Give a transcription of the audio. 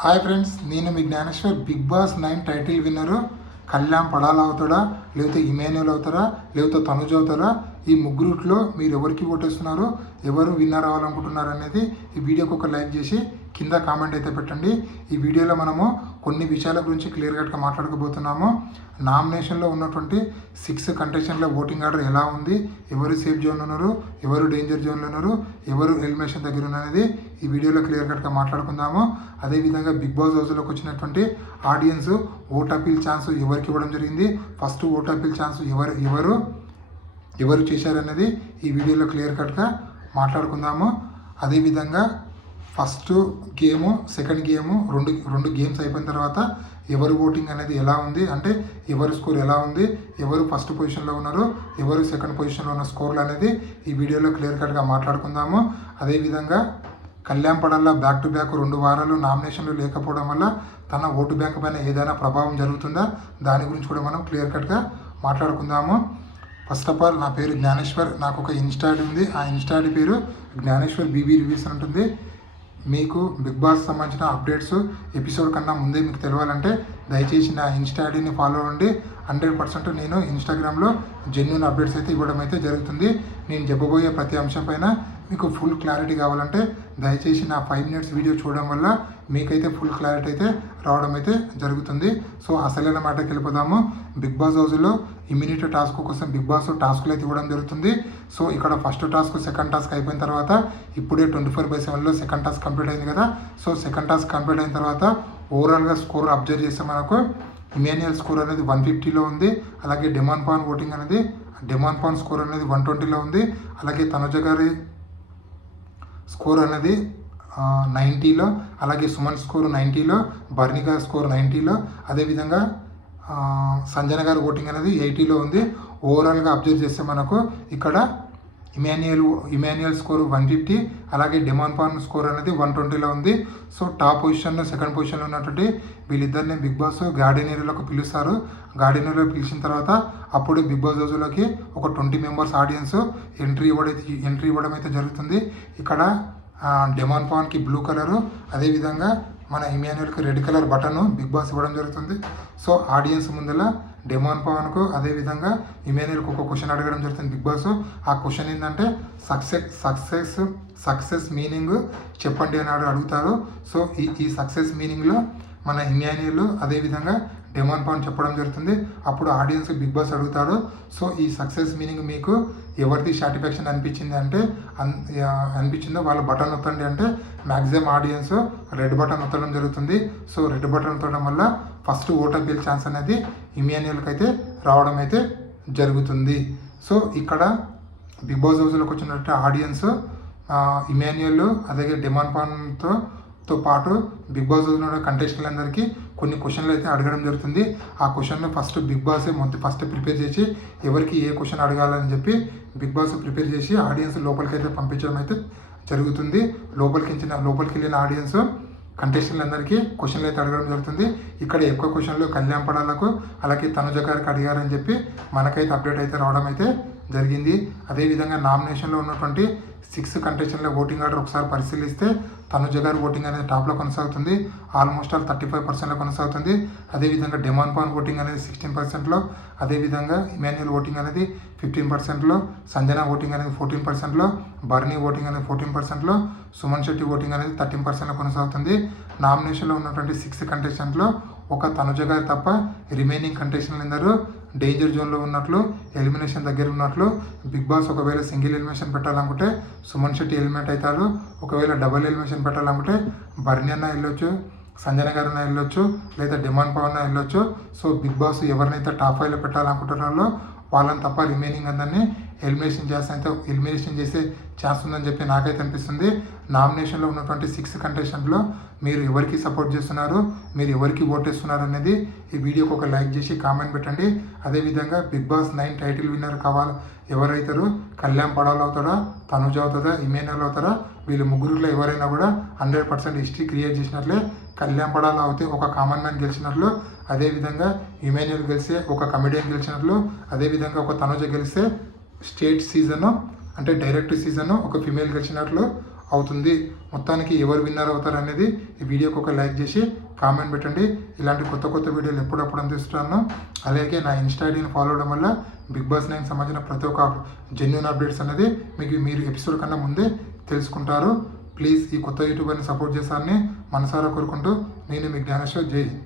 Hi friends, నేను మీ Gnaneshwar. Big Boss 9 title విన్నరు కళ్యాణ్ పడాల అవుతాడా, లేకపోతే ఇమాన్యుల్ అవుతారా, లేకపోతే తనుజ్ అవుతారా? ఈ ముగ్గురుట్లో మీరు ఎవరికి ఓటేస్తున్నారు, ఎవరు విన్నర్ అవ్వాలనుకుంటున్నారు అనేది ఈ వీడియోకి ఒక లైక్ చేసి కింద కామెంట్ అయితే పెట్టండి. ఈ వీడియోలో మనము కొన్ని విషయాల గురించి క్లియర్ కట్గా మాట్లాడుకోబోతున్నాము. నామినేషన్లో ఉన్నటువంటి 6 కంటెస్టెంట్ల ఓటింగ్ ఆర్డర్ ఎలా ఉంది, ఎవరు సేఫ్ జోన్లో ఉన్నారు, ఎవరు డేంజర్ జోన్లో ఉన్నారు, ఎవరు ఎలిమినేషన్ దగ్గర ఉన్నది ఈ వీడియోలో క్లియర్ కట్గా మాట్లాడుకుందాము. అదేవిధంగా బిగ్ బాస్ హౌస్లోకి వచ్చినటువంటి ఆడియన్స్ ఓట్ అపీల్ ఛాన్స్ ఎవరికి ఇవ్వడం జరిగింది, ఫస్ట్ ఓట్ అపీల్ ఛాన్స్ ఎవరు చేశారనేది ఈ వీడియోలో క్లియర్ కట్గా మాట్లాడుకుందాము. అదేవిధంగా ఫస్ట్ గేము, సెకండ్ గేము, రెండు గేమ్స్ అయిపోయిన తర్వాత ఎవరు ఓటింగ్ అనేది ఎలా ఉంది, అంటే ఎవరు స్కోర్ ఎలా ఉంది, ఎవరు ఫస్ట్ పొజిషన్లో ఉన్నారు, ఎవరు సెకండ్ పొజిషన్లో ఉన్న స్కోర్లు అనేది ఈ వీడియోలో క్లియర్ కట్గా మాట్లాడుకుందాము. అదేవిధంగా Kalyan Padala back to back 2 వారాలు నామినేషన్లు లేకపోవడం వల్ల తన ఓటు బ్యాంక్ పైన ఏదైనా ప్రభావం జరుగుతుందా, దాని గురించి కూడా మనం క్లియర్ కట్గా మాట్లాడుకుందాము. ఫస్ట్ ఆఫ్ ఆల్, నా పేరు జ్ఞానేశ్వర్. నాకు ఒక ఇన్స్టా ఐడి ఉంది. ఆ ఇన్స్టా ఐడి పేరు జ్ఞానేశ్వర్ బీబీ రివ్యూస్ ఉంటుంది. మీకు బిగ్ బాస్ సంబంధించిన అప్డేట్స్ ఎపిసోడ్ కన్నా ముందే మీకు తెలియాలంటే దయచేసి నా ఇన్స్టా ఐడిని ఫాలో అవ్వండి. 100% నేను ఇన్స్టాగ్రామ్లో జెన్యూన్ అప్డేట్స్ అయితే ఇవ్వడం అయితే జరుగుతుంది. నేను చెప్పబోయే ప్రతి అంశం పైన మీకు ఫుల్ క్లారిటీ కావాలంటే దయచేసి నా 5 మినిట్స్ వీడియో చూడడం వల్ల మీకైతే ఫుల్ క్లారిటీ అయితే రావడం అయితే జరుగుతుంది. సో అసలైన మాటకి వెళ్ళిపోదాము. బిగ్ బాస్ హౌస్లో ఇమ్యూనిటీ టాస్క్ కోసం బిగ్ బాస్ టాస్క్లు అయితే ఇవ్వడం జరుగుతుంది. సో ఇక్కడ ఫస్ట్ టాస్క్, సెకండ్ టాస్క్ అయిపోయిన తర్వాత ఇప్పుడే 24/7లో సెకండ్ టాస్క్ కంప్లీట్ అయింది కదా. సో సెకండ్ టాస్క్ కంప్లీట్ అయిన తర్వాత ఓవరాల్గా స్కోర్ అబ్జర్వ్ చేస్తే మనకు ఇమాన్యుయల్ స్కోర్ అనేది 150లో ఉంది. అలాగే డెమాన్ పాన్ స్కోర్ అనేది 120లో ఉంది. అలాగే తనుజ గారి స్కోర్ అనేది 90లో, అలాగే సుమన్ స్కోర్ 90లో, బర్నీ గారి స్కోర్ 90లో, అదేవిధంగా సంజన గారి ఓటింగ్ అనేది 80లో ఉంది. ఓవరాల్గా అబ్జర్వ్ చేస్తే మనకు ఇక్కడ ఇమాన్యుయల్ స్కోర్ 150, అలాగే డెమాన్ పాన్ స్కోర్ అనేది 120లో ఉంది. సో టాప్ పొజిషన్లో, సెకండ్ పొజిషన్లో ఉన్నటువంటి వీళ్ళిద్దరిని బిగ్ బాస్ గార్డెన్ ఏరియాలోకి పిలుస్తారు. గార్డెన్ ఏరియాలో పిలిచిన తర్వాత అప్పుడు బిగ్ బాస్ హౌస్లోకి ఒక 20 మెంబర్స్ ఆడియన్స్ ఎంట్రీ ఇవ్వడం అయితే జరుగుతుంది. ఇక్కడ డెమాన్ పాన్కి బ్లూ కలరు, అదేవిధంగా మన ఇమాన్యుయల్కి red colour button Bigg Boss ఇవ్వడం జరుగుతుంది. సో ఆడియన్స్ ముందర డెమాన్ పవన్కు అదేవిధంగా ఇమాన్యుయల్కి ఒక క్వశ్చన్ అడగడం జరుగుతుంది బిగ్ బాస్. ఆ క్వశ్చన్ ఏంటంటే సక్సెస్ మీనింగ్ చెప్పండి అని అడుగుతారు. సో ఈ సక్సెస్ మీనింగ్లో మన ఇమాన్యుయల్ అదేవిధంగా డెమాన్ పవన్ చెప్పడం జరుగుతుంది. అప్పుడు ఆడియన్స్ బిగ్ బాస్ అడుగుతారు, సో ఈ సక్సెస్ మీనింగ్ మీకు ఎవరిది సాటిస్ఫాక్షన్ అనిపించిందో వాళ్ళ బటన్ నొత్తండి అంటే మ్యాక్సిమం ఆడియన్స్ రెడ్ బటన్ నొత్తడం జరుగుతుంది. సో రెడ్ బటన్ నొత్తడం వల్ల ఫస్ట్ ఓట్ అపీల్ ఛాన్స్ అనేది ఇమాన్యుయల్కి అయితే రావడం అయితే జరుగుతుంది. సో ఇక్కడ బిగ్ బాస్ హౌస్లోకి వచ్చినట్టు ఆడియన్స్ ఇమాన్యుయల్ అలాగే డెమాన్ పాన్తో పాటు బిగ్ బాస్ హౌస్లో కంటెస్టెంట్లందరికీ కొన్ని క్వశ్చన్లు అయితే అడగడం జరుగుతుంది. ఆ క్వశ్చన్ను ఫస్ట్ బిగ్ బాసే ఫస్ట్ ప్రిపేర్ చేసి ఎవరికి ఏ క్వశ్చన్ అడగాలని చెప్పి బిగ్ బాస్ ప్రిపేర్ చేసి ఆడియన్స్ లోపలికి అయితే పంపించడం అయితే జరుగుతుంది. లోపలికి వెళ్ళిన ఆడియన్స్ కంటెస్టెంట్లందరికీ క్వశ్చన్లు అయితే అడగడం జరుగుతుంది. ఇక్కడ ఎక్కువ క్వశ్చన్లు కళ్యాణ్ పడాలకు అలాగే తనుజ గారికి అడిగారని చెప్పి మనకైతే అప్డేట్ అయితే రావడం అయితే జరిగింది. అదేవిధంగా నామినేషన్లో ఉన్నటువంటి 6 కంటెస్టెంట్ల ఓటింగ్ ఆర్డర్ ఒకసారి పరిశీలిస్తే తనుజ గారి ఓటింగ్ అనేది టాప్లో కొనసాగుతుంది. ఆల్మోస్ట్ ఆల్ 35%లో కొనసాగుతుంది. అదేవిధంగా డెమాన్ పాన్ ఓటింగ్ అనేది 16%లో, అదేవిధంగా ఇమాన్యుయల్ ఓటింగ్ అనేది 15%లో, సంజన ఓటింగ్ అనేది 14%లో, బర్నీ ఓటింగ్ అనేది 14%లో, సుమన్ శెట్టి ఓటింగ్ అనేది 13%లో కొనసాగుతుంది. నామినేషన్లో ఉన్నటువంటి 6 కంటెస్టెంట్లో ఒక తనుజ గారి తప్ప రిమైనింగ్ కంటెస్టెంట్లు అందరూ డేంజర్ జోన్లో ఉన్నట్లు, ఎలిమినేషన్ దగ్గర ఉన్నట్లు. బిగ్ బాస్ ఒకవేళ సింగిల్ ఎలిమినేషన్ పెట్టాలనుకుంటే సుమన్ శెట్టి ఎలిమినేట్ అవుతారు. ఒకవేళ డబుల్ ఎలిమినేషన్ పెట్టాలనుకుంటే బర్నీ అన్న వెళ్ళొచ్చు, సంజన గారు అన్న వెళ్ళొచ్చు, లేదా డెమాన్ పవన్ వెళ్ళొచ్చు. సో బిగ్ బాస్ ఎవరినైతే టాప్ 5లో పెట్టాలనుకుంటున్నారో వాళ్ళని తప్ప రిమైనింగ్ అందరినీ ఎలిమినేషన్ చేసే ఛాన్స్ ఉందని చెప్పి నాకైతే అనిపిస్తుంది. నామినేషన్లో ఉన్నటువంటి 6 కంటెస్టెంట్లో మీరు ఎవరికి సపోర్ట్ చేస్తున్నారు, మీరు ఎవరికి ఓటేస్తున్నారు అనేది ఈ వీడియోకి ఒక లైక్ చేసి కామెంట్ పెట్టండి. అదేవిధంగా బిగ్ బాస్ 9 టైటిల్ విన్నర్ ఎవరైతారో కళ్యాణ్ పడాల్ అవుతాడా, తనుజ అవుతుందా, ఇమాన్యుయల్ అవుతారా, వీళ్ళు ముగ్గురులో ఎవరైనా కూడా 100% హిస్టరీ క్రియేట్ చేసినట్లే. కళ్యాణ్ పడాల్ అవుతే ఒక కామన్ మ్యాన్ గెలిచినట్లు, అదేవిధంగా ఇమాన్యుయల్ గెలిస్తే ఒక కమెడియన్ గెలిచినట్లు, అదేవిధంగా ఒక తనుజ గెలిస్తే స్టేట్ సీజన్ అంటే డైరెక్ట్ సీజన్ ఒక ఫీమేల్ గెలిచినట్లు అవుతుంది. మొత్తానికి ఎవరు విన్నర్ అవుతారు అనేది ఈ వీడియోకి ఒక లైక్ చేసి కామెంట్ పెట్టండి. ఇలాంటి కొత్త కొత్త వీడియోలు ఎప్పుడప్పుడు అందిస్తున్నాను. అలాగే నా ఇన్స్టా ఐడిని ఫాలో అవడం వల్ల బిగ్ బాస్ 9 సంబంధించిన ప్రతి ఒక్క జెన్యూన్ అప్డేట్స్ అనేది మీకు మీరు ఎపిసోడ్ కన్నా ముందే తెలుసుకుంటారు. ప్లీజ్ ఈ కొత్త యూట్యూబర్ని సపోర్ట్ చేస్తారని మనసారా కోరుకుంటూ నేను మీ జ్ఞానేశ్వర్. జై హింద్.